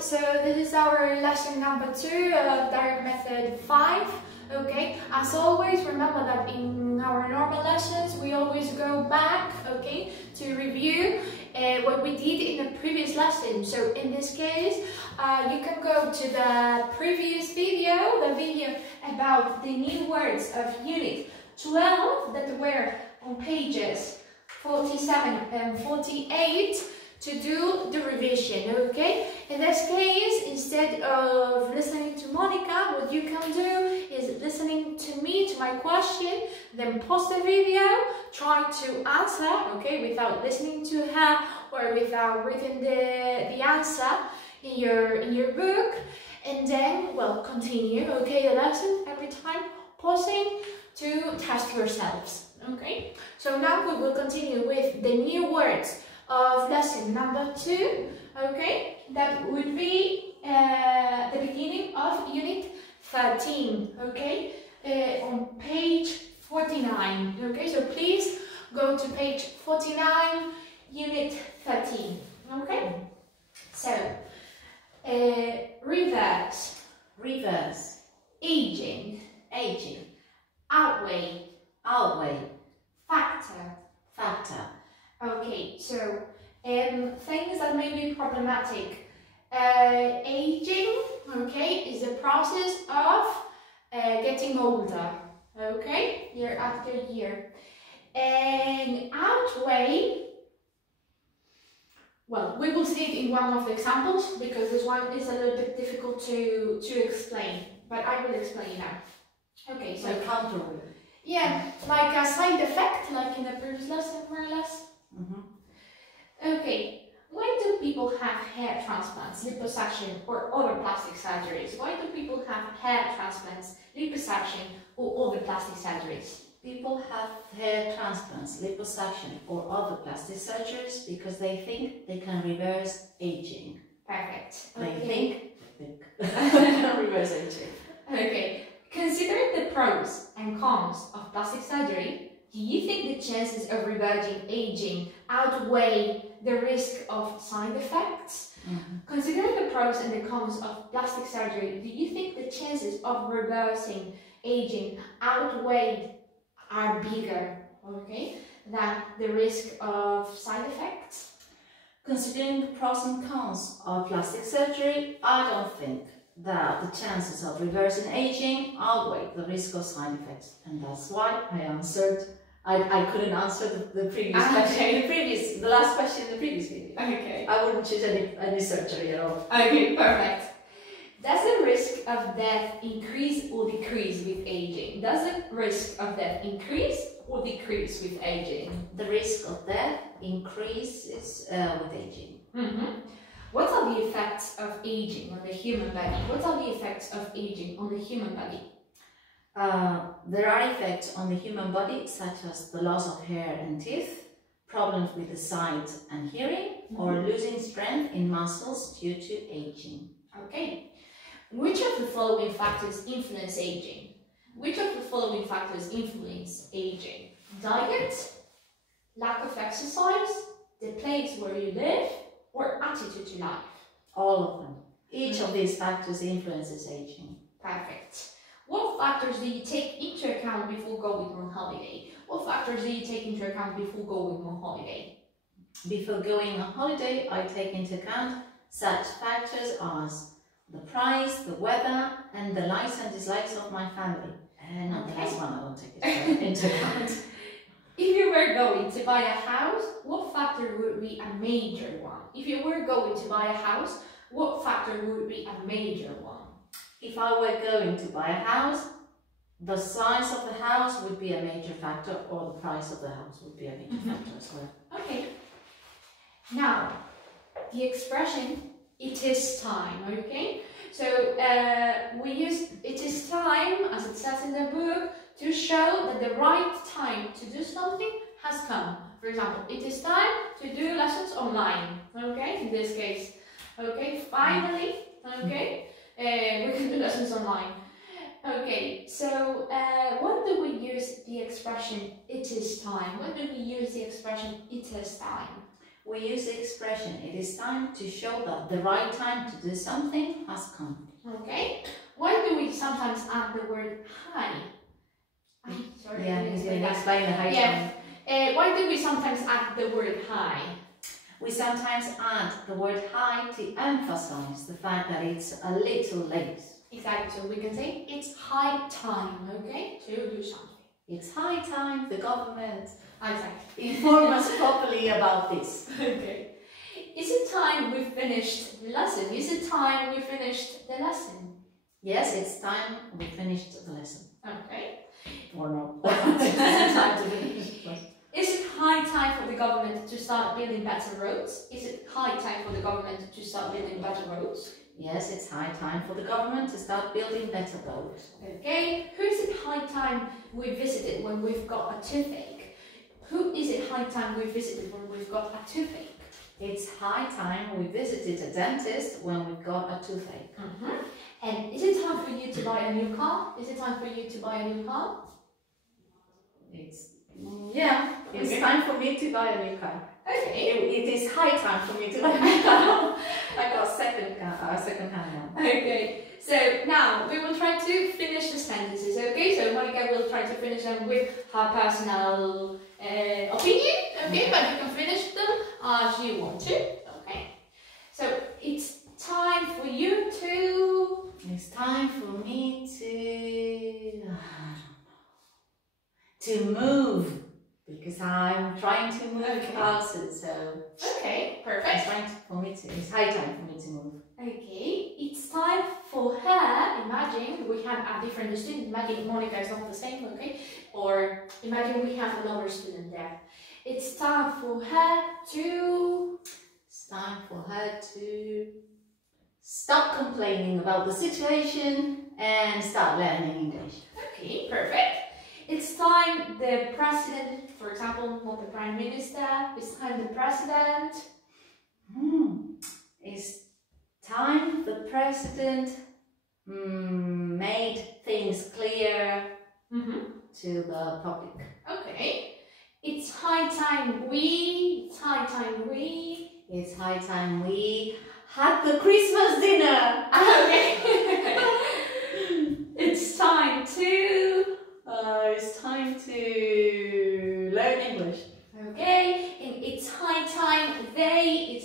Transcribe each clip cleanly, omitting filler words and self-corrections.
so this is our lesson number 2 of direct method 5. Okay, as always, remember that in our normal lessons we always go back, okay, to review what we did in the previous lesson. So in this case, you can go to the previous video, the video about the new words of unit 12 that were on pages 47 and 48 to do the revision, okay? In this case, instead of listening to Monica, what you can do is listening to me, to my question, then pause the video, try to answer, okay, without listening to her or without reading the answer in your book, and then, well, continue, okay, the lesson every time, pausing to test yourselves, okay? So now we will continue with the new words of lesson number 2, okay? That would be the beginning of unit 13, okay? On page 49, okay? So please go to page 49, unit 13, okay? So, reverse, aging, outweigh, factor. Okay, so things that may be problematic. Aging, okay, is the process of getting older, okay, year after year. And outweigh, well, we will see it in one of the examples because this one is a little bit difficult to explain, but I will explain now. Okay, so counterweight. Yeah, like a side effect, like in the previous lesson, more or less. Okay, why do people have hair transplants, liposuction, or other plastic surgeries? Why do people have hair transplants, liposuction, or other plastic surgeries? People have hair transplants, liposuction, or other plastic surgeries because they think they can reverse aging. Perfect. Okay. They can reverse aging. Okay. Considering the pros and cons of plastic surgery, do you think the chances of reversing aging outweigh the risk of side effects? Considering the pros and the cons of plastic surgery, do you think the chances of reversing aging are bigger, okay, than the risk of side effects? Considering the pros and cons of plastic surgery, I don't think that the chances of reversing aging outweigh the risk of side effects, and that's why I answered. I couldn't answer the previous question. The last question in the previous video. Okay. I wouldn't choose any surgery at all. Okay, perfect. Does the risk of death increase or decrease with aging? Does the risk of death increase or decrease with aging? The risk of death increases with aging. What are the effects of aging on the human body? What are the effects of aging on the human body? There are effects on the human body such as the loss of hair and teeth, problems with the sight and hearing, or losing strength in muscles due to aging. Okay. Which of the following factors influence aging? Which of the following factors influence aging? Diet, lack of exercise, the place where you live, or attitude to life? All of them. Each of these factors influences aging. Perfect. What factors do you take into account before going on holiday? What factors do you take into account before going on holiday? Before going on holiday, I take into account such factors as the price, the weather, and the likes and dislikes of my family. And the last one I don't take it into account. If you were going to buy a house, what factor would be a major one? If you were going to buy a house, what factor would be a major one? If I were going to buy a house, the size of the house would be a major factor, or the price of the house would be a major factor as well. Okay. Now, the expression, it is time, okay? So, we use it is time, as it says in the book, to show that the right time to do something has come. For example, it is time to do lessons online, okay, in this case. Okay, finally, okay, we can do lessons online. Okay, so when do we use the expression, it is time? When do we use the expression, it is time? we use the expression, it is time to show that the right time to do something has come. Okay. Why do we sometimes add the word hi? Sorry, Yeah, he's going to explain the hi time. Why do we sometimes add the word hi? We sometimes add the word hi to emphasize the fact that it's a little late. Exactly, so we can say it's high time, okay, to do something. It's high time the government Exactly. inform us properly about this. Okay. Is it time we finished the lesson? Is it time we finished the lesson? Yes, it's time we finished the lesson. Okay. Or no. It's time to finish the lesson. Is it high time for the government to start building better roads? Is it high time for the government to start building better roads? Yes, it's high time for the government to start building better roads. Okay. Who is it high time we visited when we've got a toothache? Who is it high time we visited when we've got a toothache? It's high time we visited a dentist when we've got a toothache. And is it time for you to buy a new car? Is it time for you to buy a new car? It's time for me to buy a new car. Okay. It is high time for me to buy a new car. I got second hand now. Okay. So now we will try to finish the sentences. Okay. So Monica will try to finish them with her personal opinion. Okay. But you can finish them as you want to. Okay. So it's time for you to. It's time for me to move, because I'm trying to move houses, so Okay, perfect. It's high time for me to move. Okay, it's time for her. Imagine we have a different student. Imagine Monica is not the same, okay? Or imagine we have another student there. It's time for her to. It's time for her to stop complaining about the situation and start learning English. Okay, perfect. It's time the president, for example, not the prime minister, it's time the president. It's time the president made things clear to the public. Okay. It's high time we had the Christmas dinner. Okay. It's time to. It's time to learn English. Okay, and it's high time they.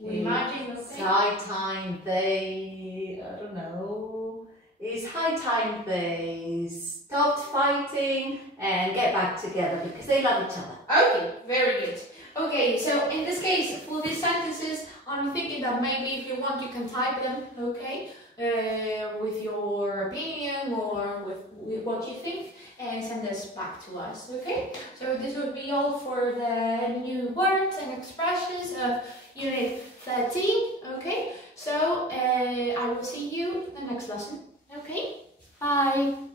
We imagine. It's high time they. I don't know. It's high time they stopped fighting and get back together because they love each other. Okay, very good. Okay, so in this case, for these sentences, I'm thinking that maybe if you want, you can type them. Okay. With your opinion or with what you think, and send this back to us, okay? So this would be all for the new words and expressions of Unit 13, okay? So I will see you in the next lesson, okay? Bye!